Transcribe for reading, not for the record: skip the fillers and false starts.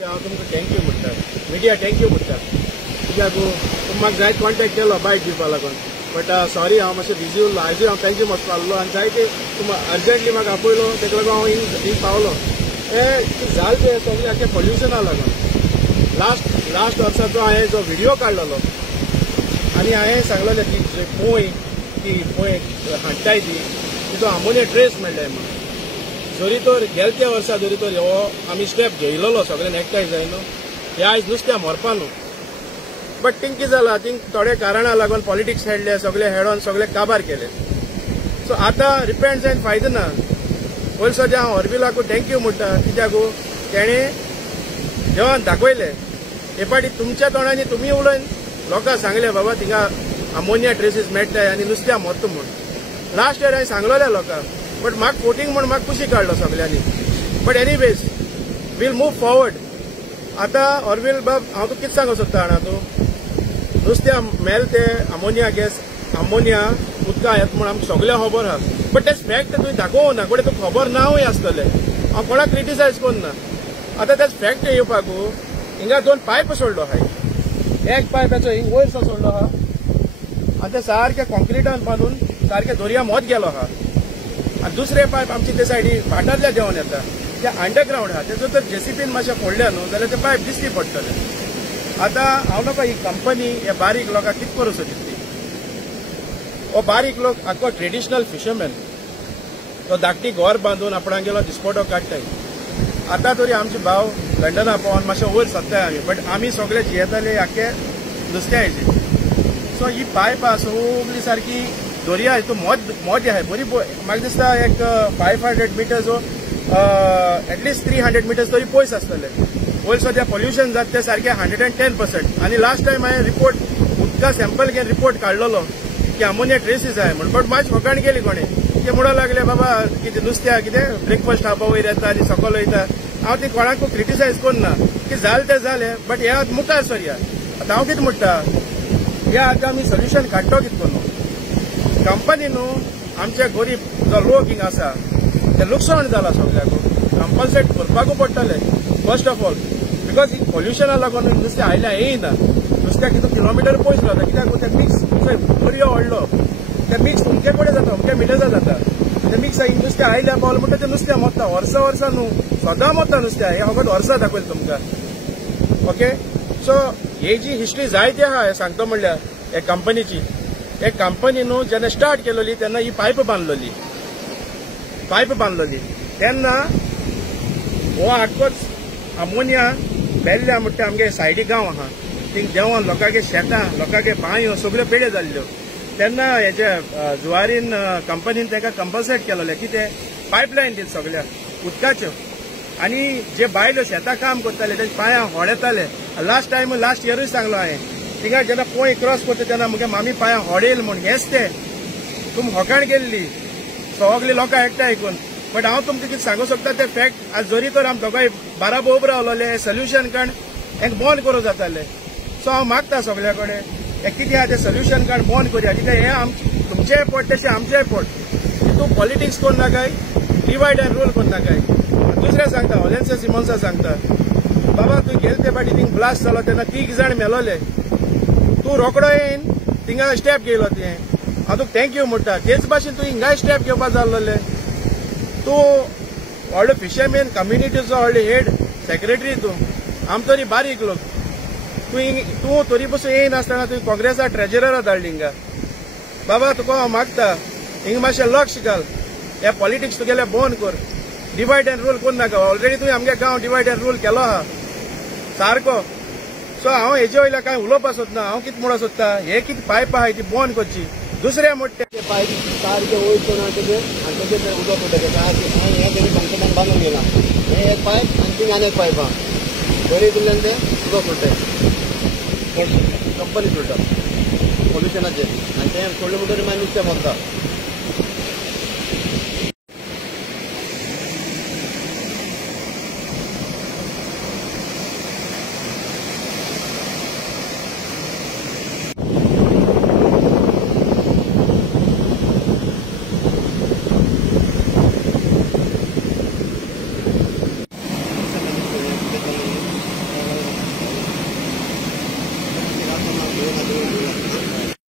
हांव तुमकां थँक्यू म्हणटा, मिडिया थँक्यू म्हणटा, कित्याक म्हाका जायत कॉन्टेक्ट केलो बायट दिवपा लागून. बट सॉरी हांव मातशें बिजी उरलो. आयजूय हांव थँक्यू म्हणून पावलो आनी जायते अर्जंटली म्हाका आपयलो, तेका लागून हांव हिंग पावलो. हें जालें तें सगळें आख्या पॉल्युशना लागून. लास्ट वर्साचो हांवें जो व्हिडिओ काडलेलो आनी हांवें सांगलेलें ती पोंय हाडटाय ती तिचो आमोनिया ट्रेस मेळ्ळाय म्हणून. जरी तर गेल्या त्या वर्सा जरी तर हो आमी स्टेप घेयलो सगळ्यांक एकठांय जायन, हे आयज नुस्त्या मरपा न्हू. बट थिंग कितें जालां, थिंग थोडे कारणां लागून पॉलिटिक्स हेडले, सगळे हेडोन सगळे काबार केले. सो आतां रिपेंट जायन फायदो ना. पयलीं सद्या हांव हॉर्बिलाकू थँक्यू म्हणटा, कित्याक तेणें देवान दाखयलें. हे फाटी तुमच्या तोंडांनी तुमी उलयन लोकांक सांगलें बाबा थिंगा आमोनिया ट्रेसीस मेळटाय आनी नुस्त्या मरता म्हूण. लास्ट इयर हांवें सांगलोलें लोकांक, बट म्हाका फोटींग म्हूण म्हाका कुशी काडलो सगळ्यांनी. But anyways we'll move forward. आतां हॉर्बिल बाब हांव तुका कितें सांगूं सोदता जाणा तूं, नुस्त्या मेल ते आमोनिया गॅस आमोनिया उदका येता म्हूण आमकां सगळ्यांक खबर आहा. बट तेच फॅक्ट तुवें दाखोवं ना, कोणे तुका खबर नावूय आसतलें. हांव कोणाक क्रिटिसायज करना. आतां तेच फॅक्ट येवपाकू हिंगा 2 पायप सोडलो आहाय. एक पायपाचो हिंग वयरसो सोडलो आहा आनी ते सारके कॉन्क्रिटान बांदून सारके दर्या मोत गेलो आहा. आनी दुसरे पायप आमचे ते सायडी फाटांतल्या देंवन येता, ते अंडरग्रावंड आहा. तेजो तर जेसीबीन मातशें फोडले न्हू जाल्यार ते पायप दिसती पडटले. आतां हांव नाका ही कंपनी हे बारीक लोकांक कितें करूं सोदितली. हो बारीक लोक आख्खो ट्रेडिशनल फिशरमॅन तो धाकटी घर बांदून आपणाक गेलो दिसपटो काडटाय. आतां तरी आमचे भाव लंडना पावोन मातशें वयर सरताय आमी, बट आमी सगळे जियेताले आख्खे नुस्त्या हेजे. सो ही पायप आहा सगळी सारकी दर्या हितू मोद आहाय बरी. म्हाका दिसता एक 500 मिटर्स एटलिस्ट 300 मिटर्स तरी पयस आसतले. वयर सद्या पॉल्युशन जाता ते सारखे 110%. आनी लास्ट टायम हांवें रिपोर्ट उदका सॅम्पल घेवन रिपोर्ट काडलेलो की आमोनिया ट्रेसीस आहाय म्हणून. बट म्हाजी फकाण केली कोणे, ते म्हणूंक लागले बाबा कितें नुस्त्या कितें ब्रेकफास्ट हांबा वयर येता आनी सकयल वयता. हांव ती कोणाकूय क्रिटिसायज करना की जालें तें जालें, बट हे आतां मुखार सरया. आतां हांव कितें म्हणटा, हे आतां आमी सोल्युशन काडटो कितें करून. कंपनी न्हू आमचे गरीब जो लोक हिंग आसा ते लुकसाण जाला सगळ्याक. कंपल्सेट करपाकू पडटलें फर्स्ट ऑफ ऑल, बिकॉज ही पॉल्युशना लागून नुस्तें आयल्या येयना. नुस्त्या कितू किलोमिटर पयस रावता, कित्याक ते मिक्स दर्यो व्हडलो ते मिक्स अमके कडेन जाता, अमके मिडजा जाता. ते मिक्स नुस्तें आयल्या पावलें म्हणटा तें नुस्तें मरता. वर्सा न्हू सदां मरता नुस्तें. हे फकत वर्सा दाखयलें तुमकां. ओके, सो ही जी हिस्ट्री जायती आहा हे सांगता म्हणल्यार हे कंपनीची. हे कंपनी न्हू जेन्ना स्टार्ट केलोली तेन्ना ही पायप बांदलोली तेन्ना हो आख्खोच आमोनिया बेल्ल्या म्हणटा आमगे सायडी गांव आहा थिंग देंवन लोकांगे शेतां लोकांगे बांयो सगळ्यो पेड्यो जाल्ल्यो. तेन्ना हेजे जुवारीन कंपनीन तांकां कंपल्सेट केलोलें कितें पायपलायन दिली सगळ्याक उदकाच्यो. आनी जे बायलो शेतां काम करताले तेंच्या पांयां व्हड येताले. लास्ट इयरूय सांगलो हांवें थिंगा जेन्ना पोंय क्रॉस करता तेन्ना मुगे मामी पांयां व्हड येयले म्हूण. हेच ते तुम होकाण गेल्ली सगळीं लोकां एकठांय आयकून. बट हांव तुमकां कितें सांगूं सोदता ते फॅक्ट. आज जरी तर आमी दोगांय बाराबोब रावलोले हे सोल्युशन काण हें बंद करूं जातालें. सो हांव मागता सगळ्या कडेन हे कितें आहा तें सोल्युशन काण बंद करुया. कित्याक हें तुमचेंय पोट तशें आमचेंय पोट. तूं पॉलिटिक्स कोन्न नाकाय, डिवायड एंड रूल कोन्न नाकाय. दुसरें सांगता ऑलेन्सिया सिमोन्सा सांगता बाबा तूं गेले ते फाटी थिंग ब्लास्ट जालो तेन्ना 3 जाण मेलोले. तूं रोकडो येयन थिंगा स्टेप घेयलो तें. हांव तुका थँक्यू म्हणटा. तेच भाशेन तूं हिंगाय स्टेप घेवपा जाल्लोलें. तूं व्हडलो फिशरमॅन कम्युनिटीचो व्हडलो हेड सेक्रेटरी. तूं आम तरी बारीक लोक. तूं तरी पसून येयनासतना तुवें काँग्रेसा ट्रेजररा धाडली हिंगा. बाबा तुका हांव मागता हिंगा मातशें लक्ष घाल. हे पॉलिटिक्स तुगेलें बंद कर. डिवायड एंड रूल कोन्न नाका. ऑलरेडी तुवें आमगे गांव डिवायड एंड रूल केलो आहा सारको. सो हांव हेजे वयल्यान कांय उलोवपा सोदना. हांव कितें म्हणूंक सोदता, हे कितें पायप आहाय ती बंद करची. दुसरे मोठे पायप सारके वयर आनी तेजेर उदक उडटा सारकें. हे तरी कंपनीन बांदून गेला. हे एक पायप आनी थिंग आनी एक पायप आहा बरें दिल्ल्यान ते उदक उडटाय. कंपनी सोडटा पॉल्युशनाचेर आनी तें सोडलें म्हणटकीर मागीर नुस्तें मरता. आसा